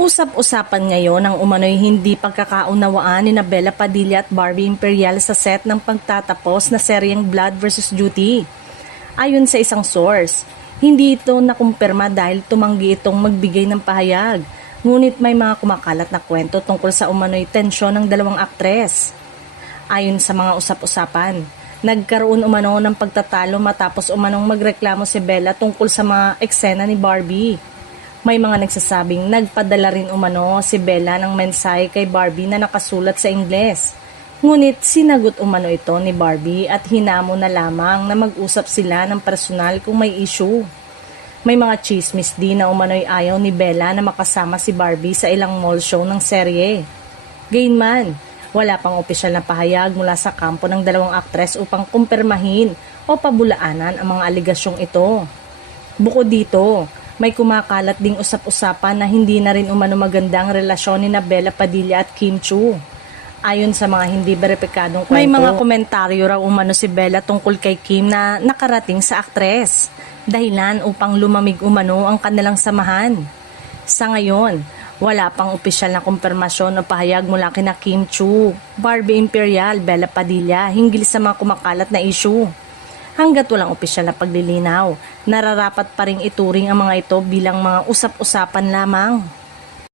Usap-usapan ngayon ang umano'y hindi pagkakaunawaan ni Bella Padilla at Barbie Imperial sa set ng pagtatapos na seryeng Blood vs. Duty. Ayon sa isang source, hindi ito nakumpirma dahil tumanggi itong magbigay ng pahayag. Ngunit may mga kumakalat na kwento tungkol sa umano'y tensyon ng dalawang aktres. Ayon sa mga usap-usapan, nagkaroon umano ng pagtatalo matapos umanong magreklamo si Bella tungkol sa mga eksena ni Barbie. May mga nagsasabing nagpadala rin umano si Bella ng mensahe kay Barbie na nakasulat sa Ingles. Ngunit sinagot umano ito ni Barbie at hinamon na lamang na mag-usap sila ng personal kung may issue. May mga chismis din na umano'y ayaw ni Bella na makasama si Barbie sa ilang mall show ng serye. Gayunman, wala pang opisyal na pahayag mula sa kampo ng dalawang aktres upang kumpirmahin o pabulaanan ang mga aligasyong ito. Bukod dito, may kumakalat ding usap-usapan na hindi na rin umano magandang relasyon ni Bella Padilla at Kim Chiu. Ayon sa mga hindi beripikadong kwento, may mga komentaryo raw umano si Bella tungkol kay Kim na nakarating sa aktres, dahilan upang lumamig umano ang kanilang samahan. Sa ngayon, wala pang opisyal na kumpirmasyon o pahayag mula kina Kim Chiu, Barbie Imperial, Bella Padilla hinggil sa mga kumakalat na issue. Hanggat walang opisyal na paglilinaw, nararapat pa ring ituring ang mga ito bilang mga usap-usapan lamang.